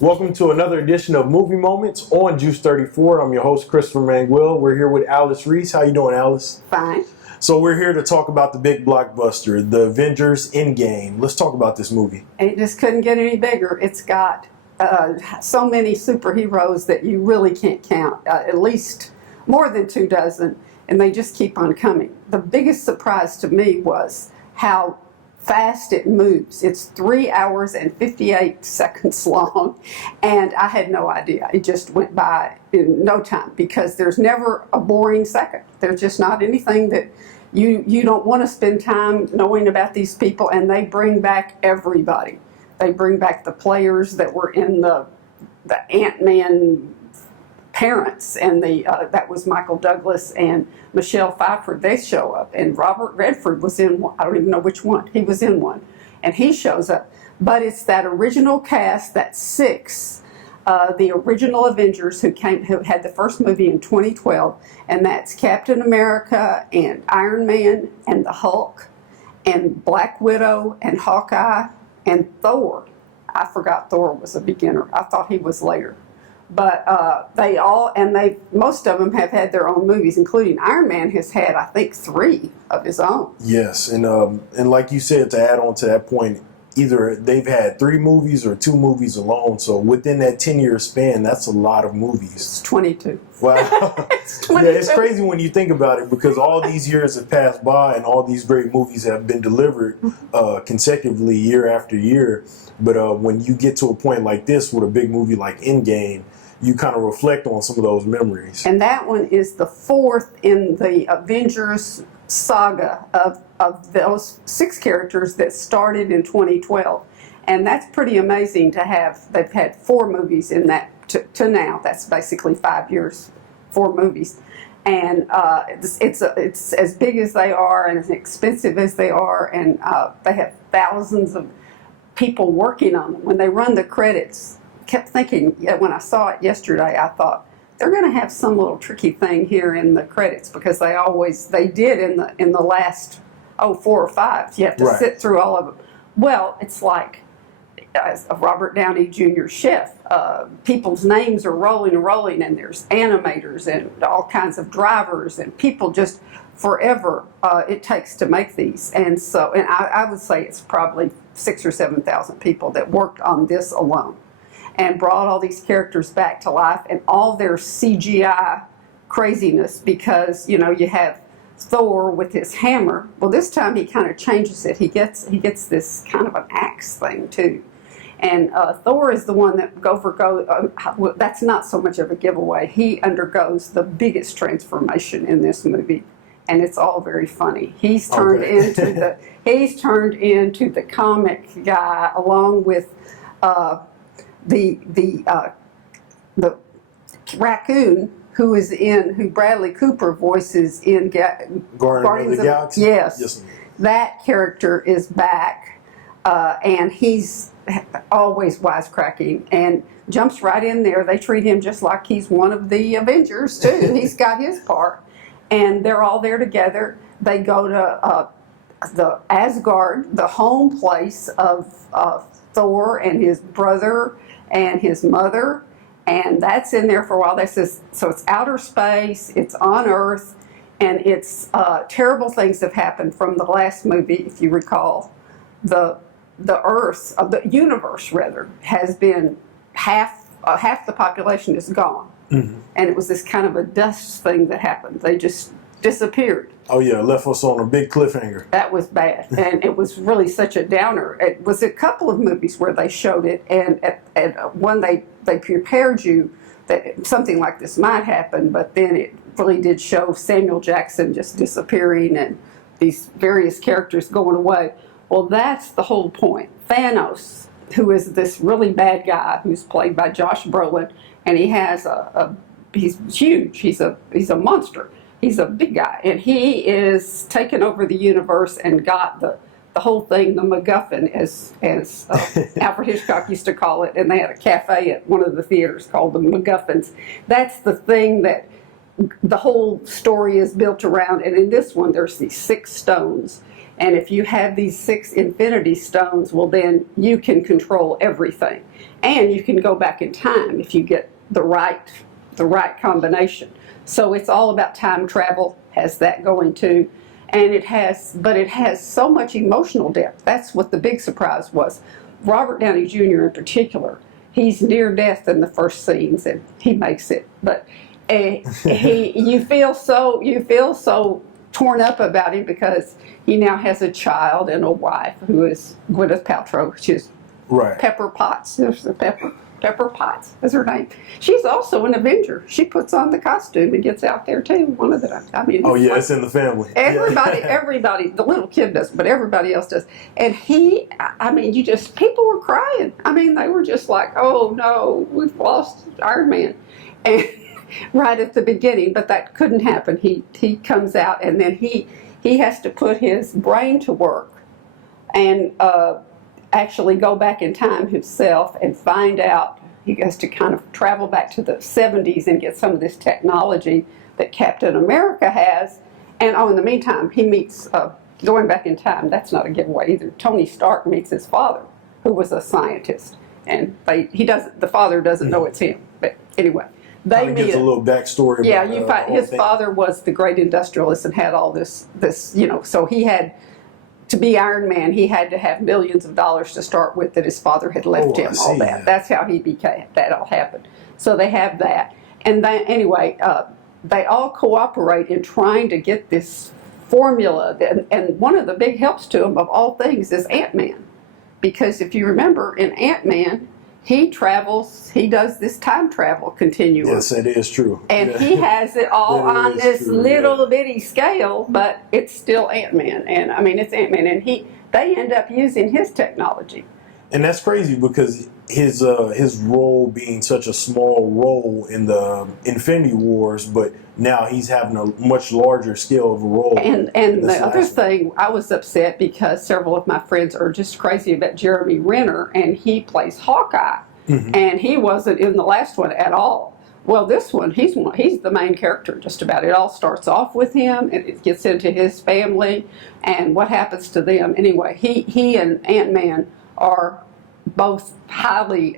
Welcome to another edition of Movie Moments on Juice 34. I'm your host, Christopher Manguel. We're here with Alice Reese. How you doing, Alice? Fine. So we're here to talk about the big blockbuster, the Avengers Endgame. Let's talk about this movie. It just couldn't get any bigger. It's got so many superheroes that you really can't count, at least more than 24, and they just keep on coming. The biggest surprise to me was how fast it moves. It's 3 hours and 58 seconds long, and I had no idea. It just went by in no time because there's never a boring second. There's just not anything that you don't want to spend time knowing about these people, and they bring back everybody. They bring back the players that were in the AntMan parents, and that was Michael Douglas and Michelle Pfeiffer. They show up, and Robert Redford was in one. I don't even know which one. He was in one, and he shows up. But it's that original cast, that six, the original Avengers who had the first movie in 2012, and that's Captain America and Iron Man and the Hulk and Black Widow and Hawkeye and Thor. I forgot Thor was a beginner. I thought he was later. But most of them have had their own movies, including Iron Man has had, I think, 3 of his own. Yes, and like you said, to add on to that point, either they've had 3 movies or 2 movies alone. So within that 10-year span, that's a lot of movies. It's 22. Wow. It's 22. Yeah, it's crazy when you think about it because all these years have passed by and all these great movies have been delivered consecutively year after year. But when you get to a point like this with a big movie like Endgame, you kind of reflect on some of those memories. And that one is the 4th in the Avengers saga of those 6 characters that started in 2012. And that's pretty amazing to have. They've had 4 movies in that to now. That's basically 5 years, 4 movies. And it's as big as they are and as expensive as they are. And they have thousands of people working on them. When they run the credits, kept thinking, when I saw it yesterday, I thought, they're going to have some little tricky thing here in the credits because they did in the last 4 or 5. You have to sit through all of them. Well, it's like Robert Downey Jr. chef. People's names are rolling, and there's animators and all kinds of drivers and people just forever it takes to make these. And so, and I would say it's probably 6,000 or 7,000 people that worked on this alone and brought all these characters back to life and all their CGI craziness because, you have Thor with his hammer. Well, this time he kind of changes it. He gets this kind of an axe thing too. And Thor is the one that that's not so much of a giveaway. He undergoes the biggest transformation in this movie, and it's all very funny. He's turned into the comic guy along with the raccoon who Bradley Cooper voices in Guardians of the Galaxy. Yes, that character is back, and he's always wisecracking and jumps right in there. They treat him just like he's one of the Avengers too. He's got his part, and they're all there together. They go to the Asgard, the home place of Thor and his brother and his mother, and that's in there for a while. So it's outer space, it's on Earth, and it's terrible things have happened from the last movie. If you recall, the Earth, the universe rather, has been half the population is gone, and it was this kind of a dust thing that happened. They just disappeared. Oh yeah, left us on a big cliffhanger. That was bad, and it was really such a downer. It was a couple of movies where they showed it, and at one they prepared you that something like this might happen, but then it really did show Samuel Jackson just disappearing and these various characters going away. Well, that's the whole point. Thanos, who is this really bad guy who's played by Josh Brolin, and he has he's huge. He's a monster. He's a big guy, and he is taken over the universe and got the whole thing, the MacGuffin, as Alfred Hitchcock used to call it, and they had a cafe at one of the theaters called the MacGuffins. That's the thing that the whole story is built around, and in this one there's these 6 stones, and if you have these 6 infinity stones, well then you can control everything, and you can go back in time if you get the right combination. So it's all about time travel, has that going too, and it has so much emotional depth. That's what the big surprise was. Robert Downey Jr. in particular, he's near death in the first scenes, and he makes it, but you feel so torn up about him because he now has a child and a wife who is Gwyneth Paltrow, which is Right. Pepper Potts. There's the Pepper Potts is her name. She's also an Avenger. She puts on the costume and gets out there too. One of the, I mean, Oh yeah, it's in the family. everybody, the little kid does, but everybody else does. And he, I mean, people were crying. I mean, they were just like, oh no, we've lost Iron Man. And right at the beginning, but that couldn't happen. He comes out, and then he has to put his brain to work and actually go back in time himself and find out. He has to kind of travel back to the 70s and get some of this technology that Captain America has. And in the meantime, he meets, going back in time, that's not a giveaway either. Tony Stark meets his father, who was a scientist. And the father doesn't know it's him. But anyway. They gives a little backstory. Yeah, about, his father was the great industrialist and had all this, so he had, to be Iron Man, he had to have millions of dollars to start with that his father had left him, all that. That's how he became, that all happened. So they have that. And anyway, they all cooperate in trying to get this formula. And one of the big helps to them, of all things, is AntMan. Because if you remember, in AntMan, he does this time travel continuum. Yes, it is true. And he has it all on this little bitty scale, but it's still Ant-Man. And I mean, it's Ant-Man, and they end up using his technology. And that's crazy because his role being such a small role in the Infinity Wars, but now he's having a much larger scale of a role. And the other thing, I was upset because several of my friends are just crazy about Jeremy Renner, and he plays Hawkeye, and he wasn't in the last one at all. Well, this one, he's the main character. Just about it all starts off with him, and it gets into his family and what happens to them. Anyway, he and Ant-Man are both highly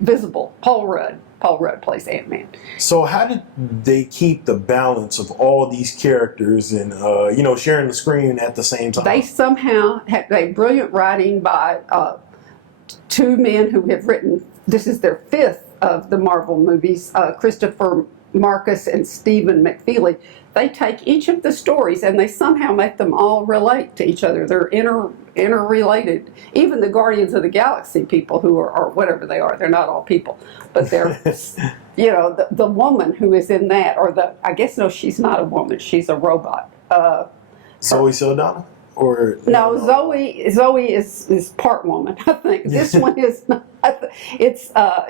visible. Paul Rudd plays Ant-Man. So how did they keep the balance of all these characters and sharing the screen at the same time? They somehow had brilliant writing by 2 men who have written. This is their 5th of the Marvel movies. Christopher Marcus and Stephen McFeely. They take each of the stories and they somehow make them all relate to each other. They're interrelated. Even the Guardians of the Galaxy people who are whatever they are, they're not all people, but they're, the woman who is in that, I guess, no, she's not a woman, she's a robot. Zoe Saldana? Or no, Zoe is part woman, I think. This one is not.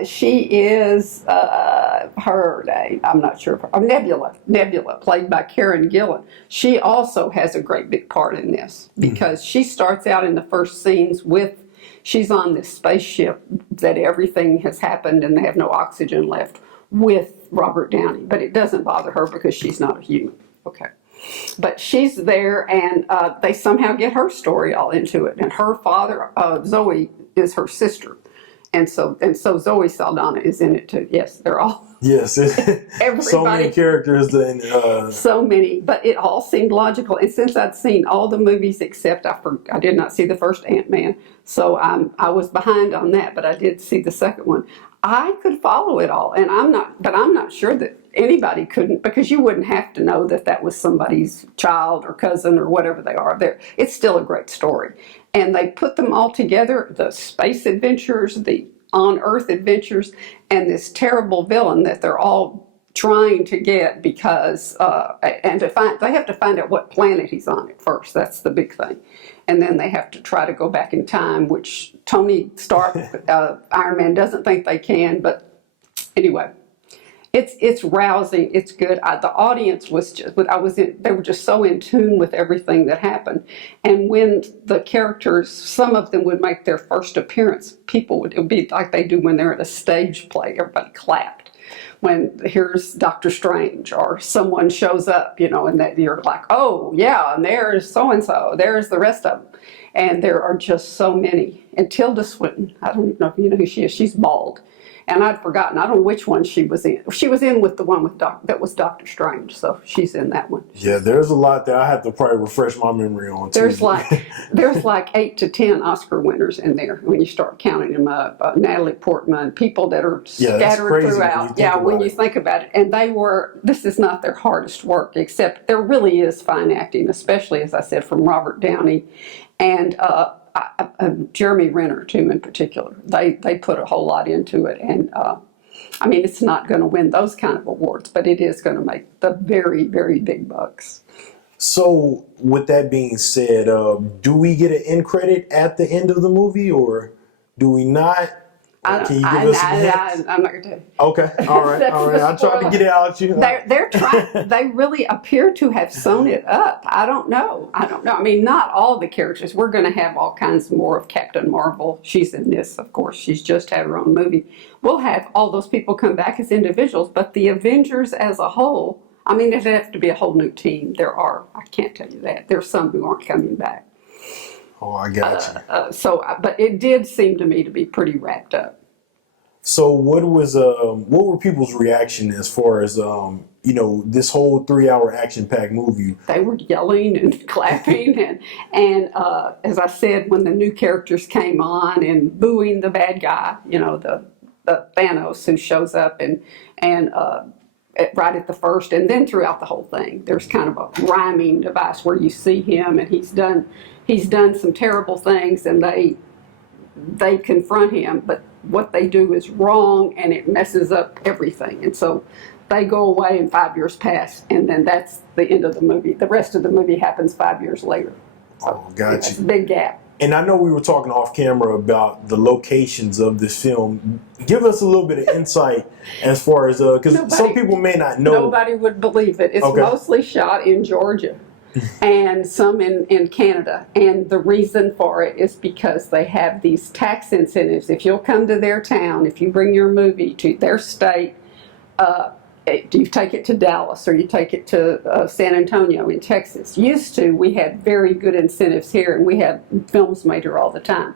She is her name. I'm not sure. Nebula, played by Karen Gillan. She also has a great big part in this because she starts out in the first scenes she's on this spaceship that everything has happened and they have no oxygen left with Robert Downey, but it doesn't bother her because she's not a human. Okay. But she's there, and they somehow get her story all into it. And her father, Zoe, is her sister, and so Zoe Saldana is in it too. Yes, they're all. Yes, everybody. So many characters. So many, but it all seemed logical. And since I'd seen all the movies except I did not see the first Ant-Man, so I was behind on that. But I did see the second one. I could follow it all, and I'm not sure that anybody couldn't, because you wouldn't have to know that was somebody's child or cousin or whatever they are. It's still a great story, and they put them all together: the space adventures, the on-Earth adventures, and this terrible villain that they're all trying to get because they have to find out what planet he's on at first. That's the big thing. And then they have to try to go back in time, which Tony Stark, Iron Man, doesn't think they can. But anyway, it's rousing. It's good. The audience was they were just so in tune with everything that happened. And when the characters, some of them would make their first appearance, it would be like they do when they're at a stage play. Everybody clapped. when here's Doctor Strange or someone shows up, and that you're like, oh yeah, and there's so and so, there's the rest of them, and there are just so many. And Tilda Swinton, I don't even know if you know who she is. She's bald, and I'd forgotten. I don't know which one she was in. She was in with the one with that was Doctor Strange, so she's in that one. Yeah, there's a lot that I have to probably refresh my memory on too. There's like 8 to 10 Oscar winners in there when you start counting them up. Natalie Portman, people that are scattered throughout. When you think about it, and this is not their hardest work, except there really is fine acting, especially as I said from Robert Downey and Jeremy Renner too in particular. They put a whole lot into it, and it's not going to win those kind of awards, but it is going to make the very, very big bucks. So, with that being said, do we get an end credit at the end of the movie, or do we not? Can you give us some hints? I'm not going to. Okay, all right. I tried to get it out you. They're trying. They really appear to have sewn it up. I don't know. Not all the characters. We're going to have all kinds more of Captain Marvel. She's in this, of course. She's just had her own movie. We'll have all those people come back as individuals, but the Avengers as a whole. It'd have to be a whole new team. I can't tell you that. There's some who aren't coming back. Oh, I got you. But it did seem to me to be pretty wrapped up. So what were people's reaction as far as this whole 3-hour action-packed movie? They were yelling and clapping and as I said, when the new characters came on and booing the bad guy, the Thanos who shows up and right at the first, and then throughout the whole thing, there's kind of a rhyming device where you see him and he's done some terrible things, and they confront him, but what they do is wrong and it messes up everything, and so they go away and 5 years pass, and then that's the end of the movie. The rest of the movie happens 5 years later. So, gotcha. It's a big gap. And I know we were talking off camera about the locations of this film. Give us a little bit of insight as far as, because some people may not know. Nobody would believe it. It's mostly shot in Georgia and some in Canada. And the reason for it is because they have these tax incentives. If you'll come to their town, if you bring your movie to their state, you take it to Dallas or you take it to San Antonio in Texas. Used to, we had very good incentives here, and we had films made here all the time.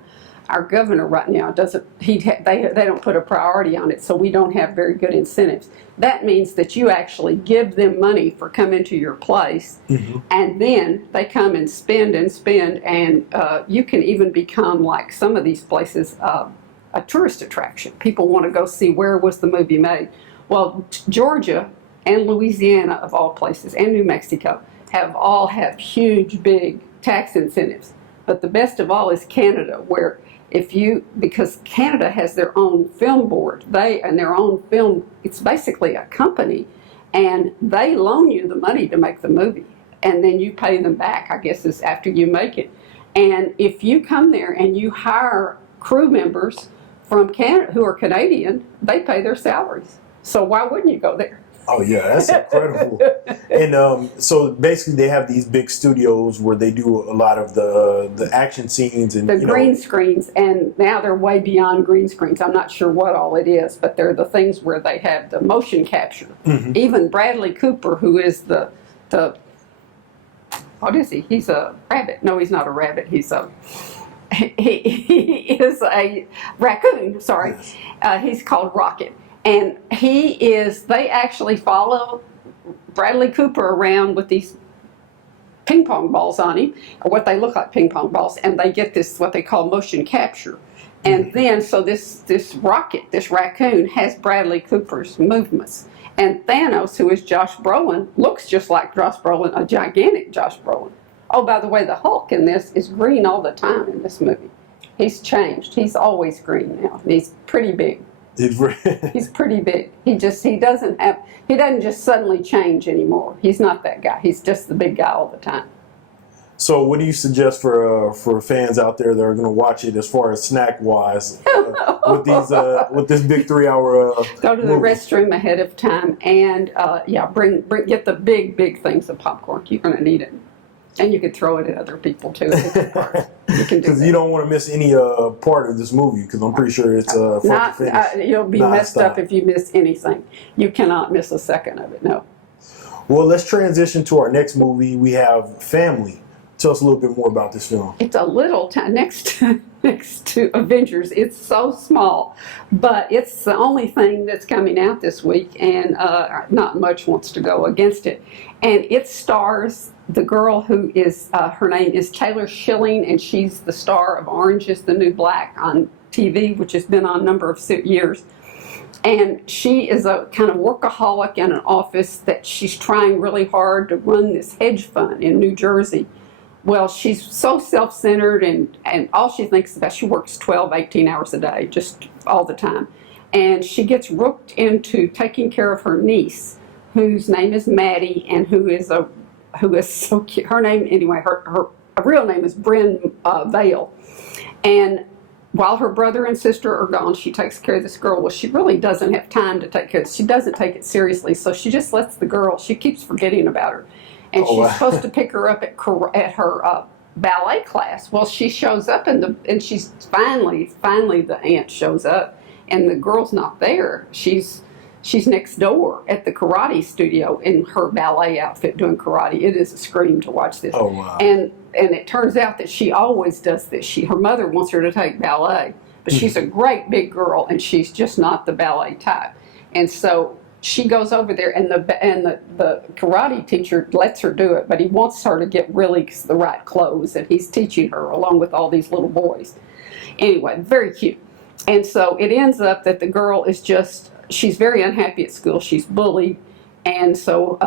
Our governor right now doesn't. They don't put a priority on it, so we don't have very good incentives. That means that you actually give them money for coming to your place, and then they come and spend, and you can even become, like some of these places, a tourist attraction. People want to go see where was the movie made. Well, Georgia and Louisiana, of all places, and New Mexico, have huge, big tax incentives. But the best of all is Canada, where because Canada has their own film board, their own film, it's basically a company, and they loan you the money to make the movie, and then you pay them back, I guess, is after you make it. And if you come there and you hire crew members from Canada who are Canadian, they pay their salaries. So why wouldn't you go there? Oh yeah, that's incredible. And so basically, they have these big studios where they do a lot of the action scenes and the green screens. And now they're way beyond green screens. I'm not sure what all it is, but they're the things where they have the motion capture. Even Bradley Cooper, who is the what is he? He's a rabbit. No, he's not a rabbit. He is a raccoon. Sorry, he's called Rocket. And they actually follow Bradley Cooper around with these ping pong balls on him, or what they look like ping pong balls, and they get this, what they call motion capture. And then, so this Rocket, this raccoon, has Bradley Cooper's movements. And Thanos, who is Josh Brolin, looks just like Josh Brolin, a gigantic Josh Brolin. Oh, by the way, the Hulk in this is green all the time in this movie. He's changed. He's always green now. He's pretty big. He's pretty big. He doesn't just suddenly change anymore. He's not that guy. He's just the big guy all the time. So what do you suggest for fans out there that are going to watch it as far as snack wise with this big 3-hour go to the restroom ahead of time and get the big things of popcorn. You're going to need it. And you could throw it at other people too. You can do Because that. you don't want to miss any part of this movie, because I'm pretty sure it's from the finish. You'll be messed nonstop. up if you miss anything. You cannot miss a second of it. No. Well, let's transition to our next movie. We have Family. Tell us a little bit more about this film. It's a little next to Avengers. It's so small, but it's the only thing that's coming out this week, and not much wants to go against it. And it stars the girl who is her name is Taylor Schilling, and she's the star of Orange Is the New Black on TV, which has been on a number of years. And she is a kind of workaholic in an office that she's trying really hard to run this hedge fund in New Jersey. Well, she's so self-centered, and all she thinks about, she works 12, 18 hours a day, just all the time. And she gets roped into taking care of her niece, whose name is Maddie, and who is so cute. Her name, anyway, her real name is Bryn Vale. And while her brother and sister are gone, she takes care of this girl. Well, she really doesn't have time to take care of it. She doesn't take it seriously, so she just lets the girl, she keeps forgetting about her. And she's supposed to pick her up at her ballet class. Well, she shows up and she's finally the aunt shows up, and the girl's not there. She's next door at the karate studio in her ballet outfit doing karate. It is a scream to watch this. Oh, wow. And it turns out that she always does this. Her mother wants her to take ballet, but she's a great big girl, and she's just not the ballet type. And so she goes over there, and the karate teacher lets her do it, but he wants her to get really the right clothes, and he's teaching her along with all these little boys. Anyway, very cute. And so it ends up that the girl is she's very unhappy at school. She's bullied, and so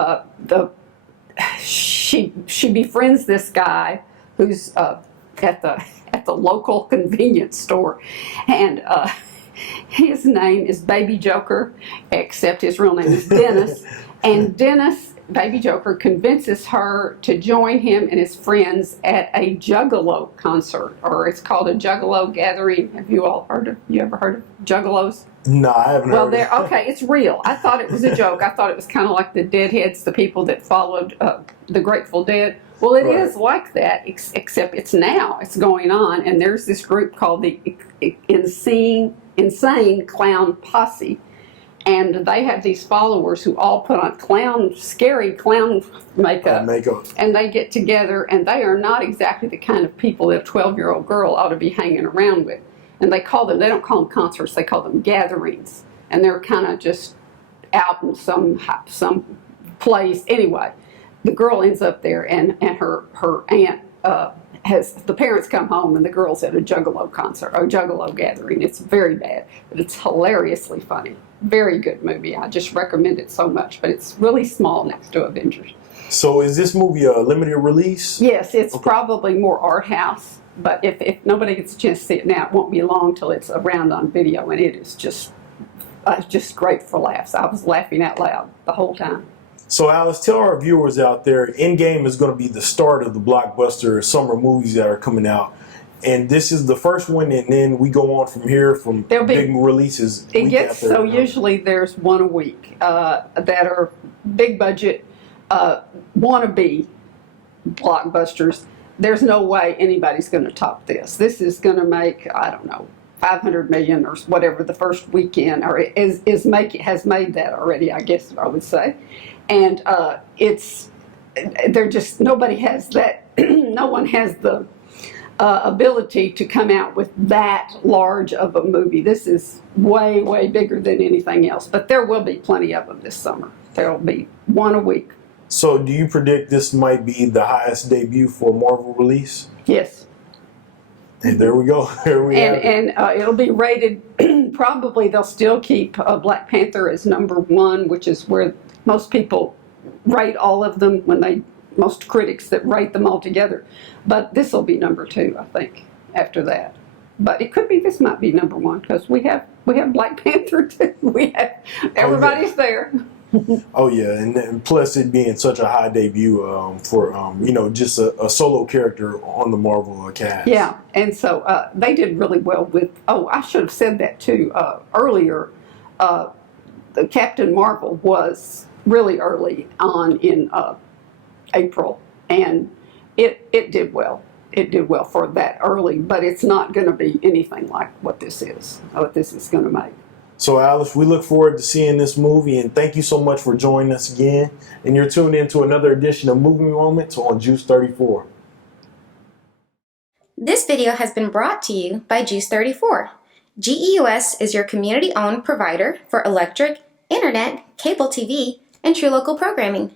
she befriends this guy who's at the local convenience store, and his name is Baby Joker, except his real name is Dennis. And Dennis, Baby Joker, convinces her to join him and his friends at a Juggalo concert, or it's called a Juggalo gathering. Have you ever heard of Juggalos? No, I haven't heard of it. Okay, it's real. I thought it was a joke. I thought it was kind of like the Deadheads, the people that followed the Grateful Dead. Well, it is like that, except it's going on, and there's this group called the Insane Clown Posse, and they have these followers who all put on scary clown makeup, and they get together, and they are not exactly the kind of people that a 12-year-old girl ought to be hanging around with. And they don't call them concerts, they call them gatherings, and they're kind of just out in some place. Anyway, the girl ends up there, and her aunt the parents come home, and the girl's at a Juggalo concert, or Juggalo gathering. It's very bad, but it's hilariously funny. Very good movie. I just recommend it so much, but it's really small next to Avengers. So is this movie a limited release? Yes, it's probably more art house, but if nobody gets a chance to see it now, it won't be long till it's around on video, and it is just great for laughs. I was laughing out loud the whole time. So, Alice, tell our viewers out there, Endgame is going to be the start of the blockbuster summer movies that are coming out. And this is the first one, and then we go on from here from big releases. Usually there's one a week that are big budget, wannabe blockbusters. There's no way anybody's going to top this. This is going to make, I don't know, 500 million or whatever the first weekend, or has made that already, I guess I would say. And nobody has that, no one has the ability to come out with that large of a movie. This is way, way bigger than anything else, but there will be plenty of them this summer. There will be one a week. So do you predict this might be the highest debut for a Marvel release? Yes. And there we go. There we have it. And it'll be rated, probably they'll still keep Black Panther as number one, which is where most people rate all of them, most critics that rate them all together. But this will be number two, I think, after that. But it could be this might be number one, because we have Black Panther too. Everybody's there. Oh yeah, and plus it being such a high debut for just a solo character on the Marvel cast. Yeah, and so they did really well with. Oh, I should have said that too earlier. The Captain Marvel was really early on in April, and it did well. It did well for that early, but it's not going to be anything like what this is going to make. So, Alice, we look forward to seeing this movie, and thank you so much for joining us again. And you're tuned in to another edition of Movie Moments on Juice 34. This video has been brought to you by Juice 34. GEUS is your community-owned provider for electric, internet, cable TV, and true local programming.